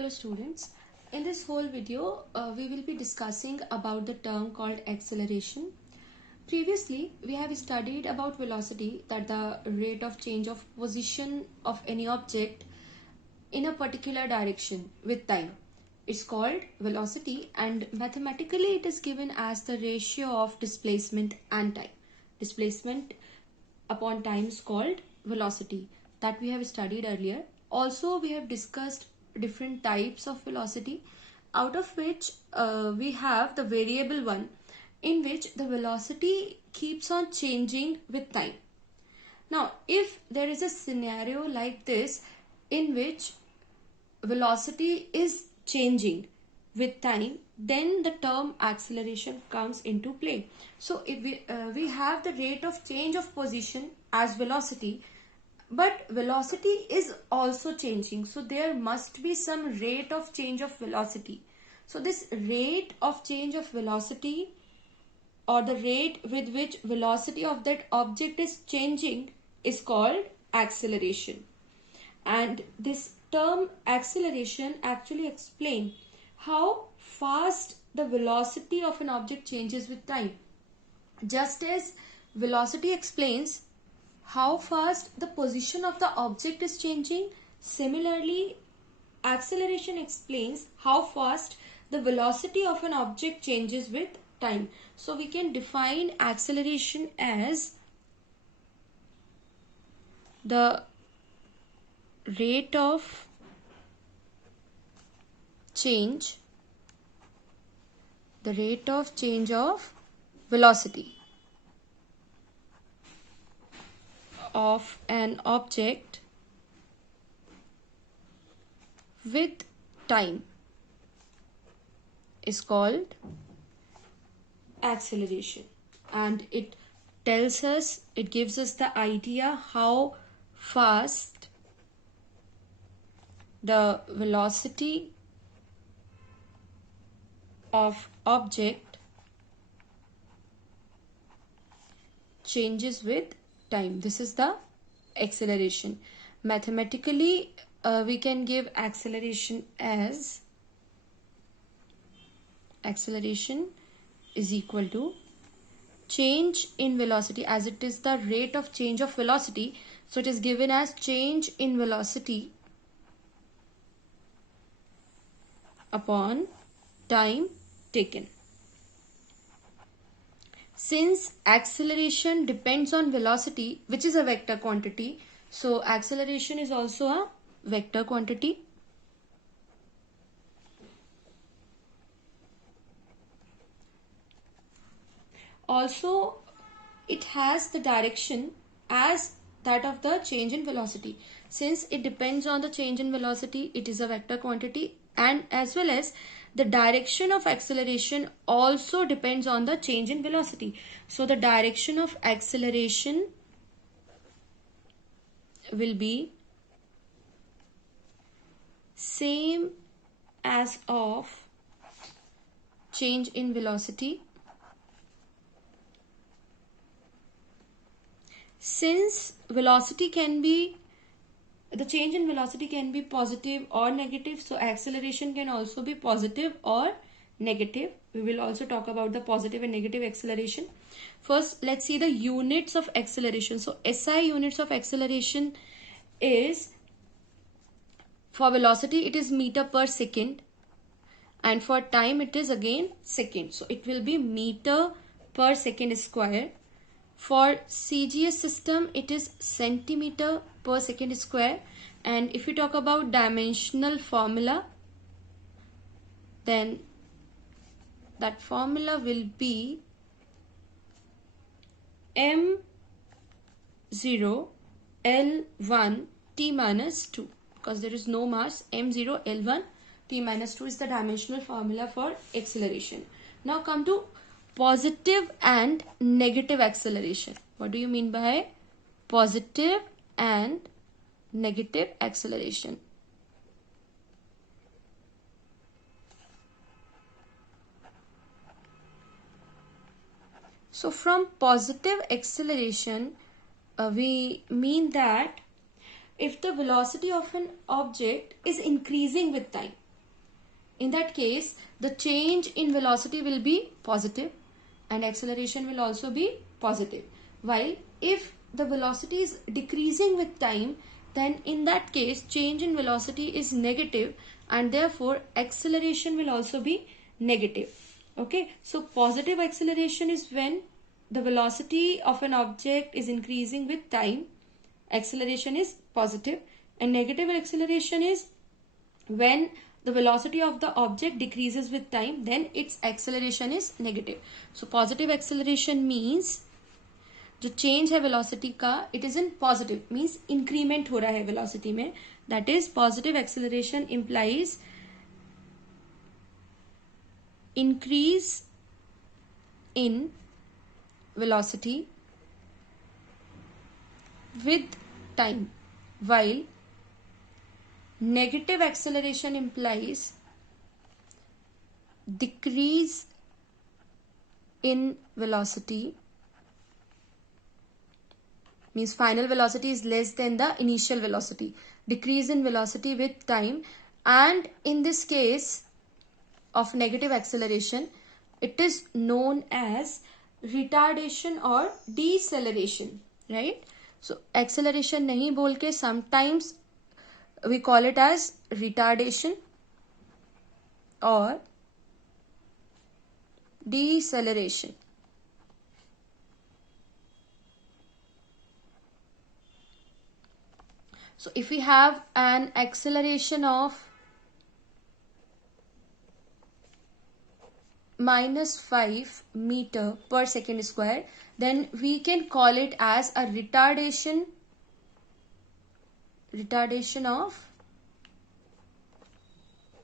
Hello students, in this whole video we will be discussing about the term called acceleration. Previously we have studied about velocity, that the rate of change of position of any object in a particular direction with time. It's called velocity, and mathematically it is given as the ratio of displacement and time. Displacement upon time is called velocity, that we have studied earlier. Also we have discussed different types of velocity, out of which we have the variable one, in which the velocity keeps on changing with time. Now if there is a scenario like this in which velocity is changing with time, then the term acceleration comes into play. So if we have the rate of change of position as velocity, but velocity is also changing, so there must be some rate of change of velocity. So this rate of change of velocity, or the rate with which velocity of that object is changing, is called acceleration. And this term acceleration actually explains how fast the velocity of an object changes with time. Just as velocity explains how fast the position of the object is changing, similarly acceleration explains how fast the velocity of an object changes with time. So we can define acceleration as the rate of change of velocity of an object with time is called acceleration. And it gives us the idea how fast the velocity of object changes with time. This is the acceleration. Mathematically we can give acceleration as acceleration is equal to change in velocity, as it is the rate of change of velocity, so it is given as change in velocity upon time taken. Since acceleration depends on velocity, which is a vector quantity, so acceleration is also a vector quantity. Also, it has the direction as that of the change in velocity. Since it depends on the change in velocity, it is a vector quantity, and as well as the direction of acceleration also depends on the change in velocity. So the direction of acceleration will be same as of change in velocity. Since velocity can be, the change in velocity can be positive or negative, so acceleration can also be positive or negative. We will also talk about the positive and negative acceleration. First, let's see the units of acceleration. So SI units of acceleration is, for velocity it is meter per second, and for time it is again second. So it will be meter per second square. For CGS system it is centimeter per second square. And if we talk about dimensional formula, then that formula will be m0 L1 t minus 2, because there is no mass. m0 L1 t minus 2 is the dimensional formula for acceleration. Now come to positive and negative acceleration. What do you mean by positive and negative acceleration? So from positive acceleration we mean that if the velocity of an object is increasing with time, in that case the change in velocity will be positive and acceleration will also be positive. While if the velocity is decreasing with time, then in that case change in velocity is negative and therefore acceleration will also be negative. Okay, so positive acceleration is when the velocity of an object is increasing with time, acceleration is positive, and negative acceleration is when the velocity of the object decreases with time, then its acceleration is negative. So positive acceleration means जो change है velocity का it is in positive, means increment हो रहा है velocity में, that is positive acceleration implies increase in velocity with time, while negative acceleration implies decrease in velocity, means final velocity is less than the initial velocity, decrease in velocity with time, and in this case of negative acceleration it is known as retardation or deceleration, right? So acceleration नहीं बोल के sometimes we call it as retardation or deceleration. So if we have an acceleration of -5 meter per second square, then we can call it as a retardation of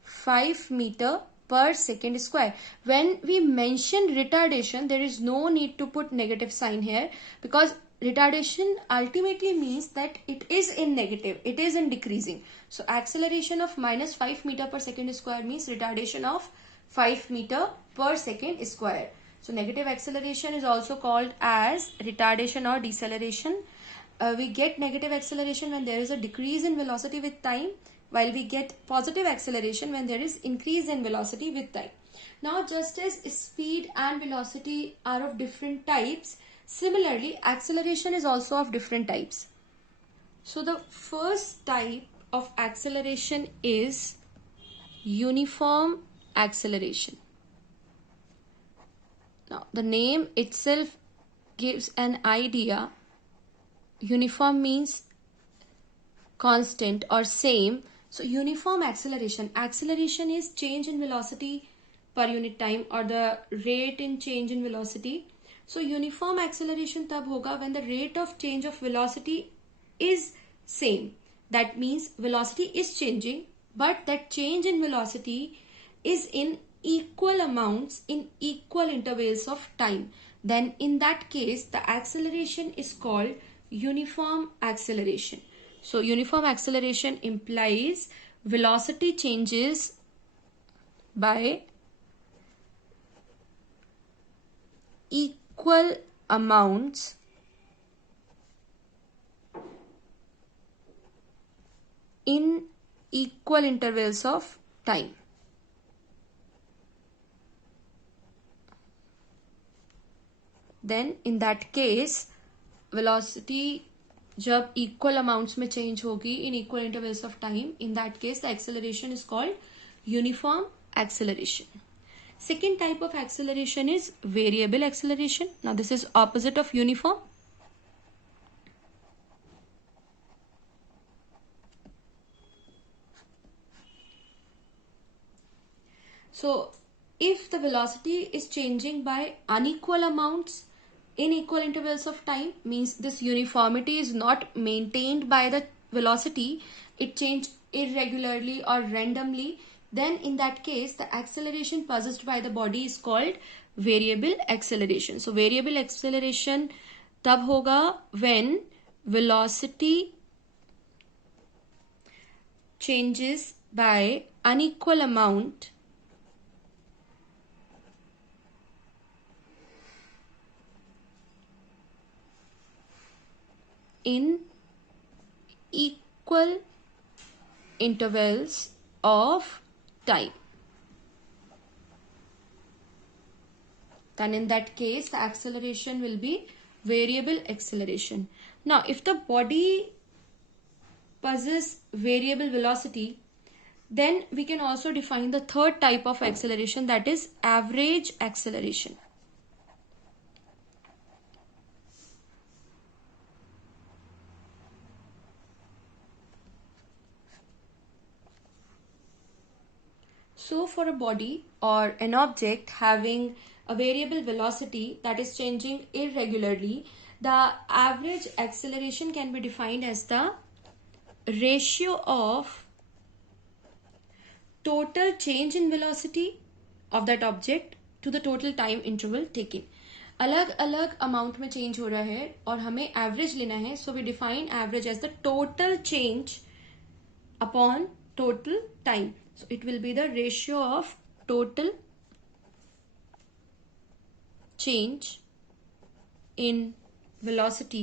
5 meter per second square. When we mention retardation, there is no need to put negative sign here, because retardation ultimately means that it is in negative, it is in decreasing. So acceleration of -5 meter per second square means retardation of 5 meter per second square. So negative acceleration is also called as retardation or deceleration. We get negative acceleration when there is a decrease in velocity with time, while we get positive acceleration when there is increase in velocity with time. Now just as speed and velocity are of different types, similarly acceleration is also of different types. So the first type of acceleration is uniform acceleration. Now the name itself gives an idea. Uniform means constant or same. So uniform acceleration is change in velocity per unit time or the rate in change in velocity. So uniform acceleration tab hoga when the rate of change of velocity is same. That means velocity is changing, but that change in velocity is in equal amounts in equal intervals of time. Then in that case the acceleration is called uniform acceleration. So uniform acceleration implies velocity changes by equal amounts in equal intervals of time. Then in that case velocity जब equal amounts में change होगी in equal intervals of time, in that case the acceleration is called uniform acceleration. Second type of acceleration is variable acceleration. Now this is opposite of uniform. So if the velocity is changing by unequal amounts in equal intervals of time, means this uniformity is not maintained by the velocity, it changes irregularly or randomly, then in that case the acceleration possessed by the body is called variable acceleration. So variable acceleration tab hoga when velocity changes by unequal amount in equal intervals of time. then in that case the acceleration will be variable acceleration. Now if the body possesses variable velocity, then we can also define the third type of acceleration, that is average acceleration. So for a body or an object having a variable velocity that is changing irregularly, the average acceleration can be defined as the ratio of total change in velocity of that object to the total time interval taken. अलग अलग amount में change हो रहा है और हमें average लेना है, so we define average as the total change upon total time. So it will be the ratio of total change in velocity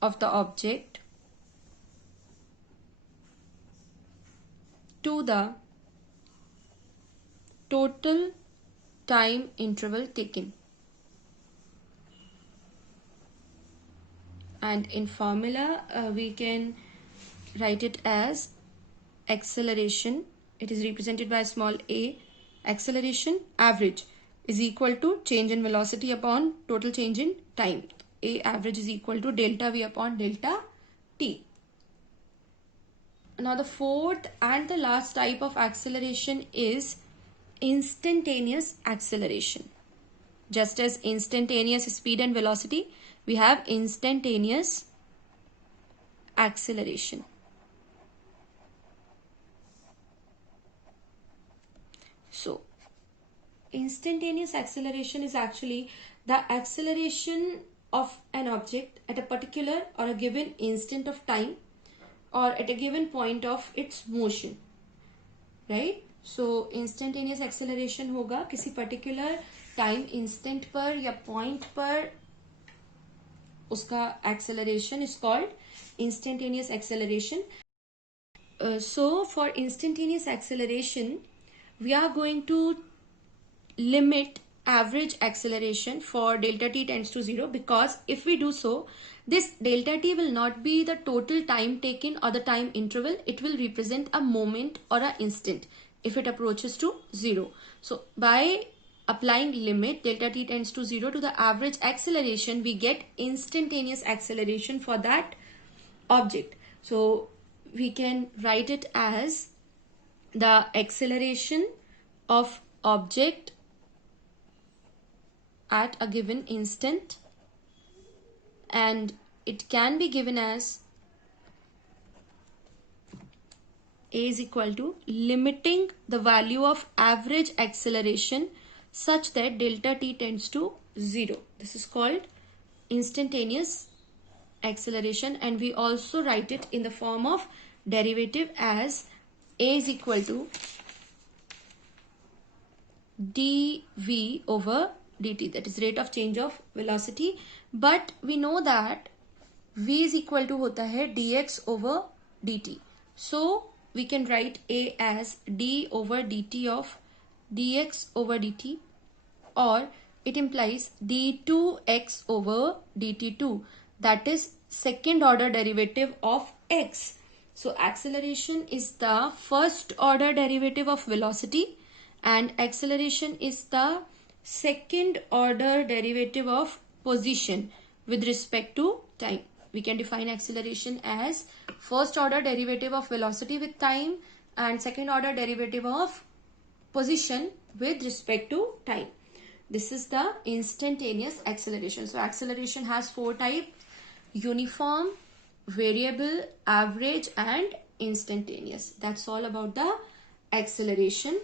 of the object to the total time interval taken. And in formula we can write it as acceleration. It is represented by small a. Acceleration average is equal to change in velocity upon total change in time. A average is equal to delta v upon delta t. Now the fourth and the last type of acceleration is instantaneous acceleration. Just as instantaneous speed and velocity, we have instantaneous acceleration. So instantaneous acceleration is actually the acceleration of an object at a particular or a given instant of time or at a given point of its motion, right? So instantaneous acceleration होगा किसी particular time instant पर या point पर उसका acceleration is called instantaneous acceleration. So for instantaneous acceleration, we are going to limit average acceleration for delta t tends to 0, because if we do so, this delta t will not be the total time taken or the time interval. It will represent a moment or an instant if it approaches to 0. So by applying limit delta t tends to 0 to the average acceleration, we get instantaneous acceleration for that object. So we can write it as the acceleration of object at a given instant, and it can be given as A is equal to limiting the value of average acceleration such that delta t tends to 0. This is called instantaneous acceleration, and we also write it in the form of derivative as A is equal to dv over dt, that is rate of change of velocity. But we know that v is equal to होता है dx over dt. So we can write A as d over dt of dx over dt, or it implies d2x over dt2, that is second order derivative of x. So acceleration is the first order derivative of velocity and acceleration is the second order derivative of position with respect to time. We can define acceleration as first order derivative of velocity with time and second order derivative of position with respect to time. This is the instantaneous acceleration. So acceleration has four types: uniform, variable, average and instantaneous. That's all about the acceleration.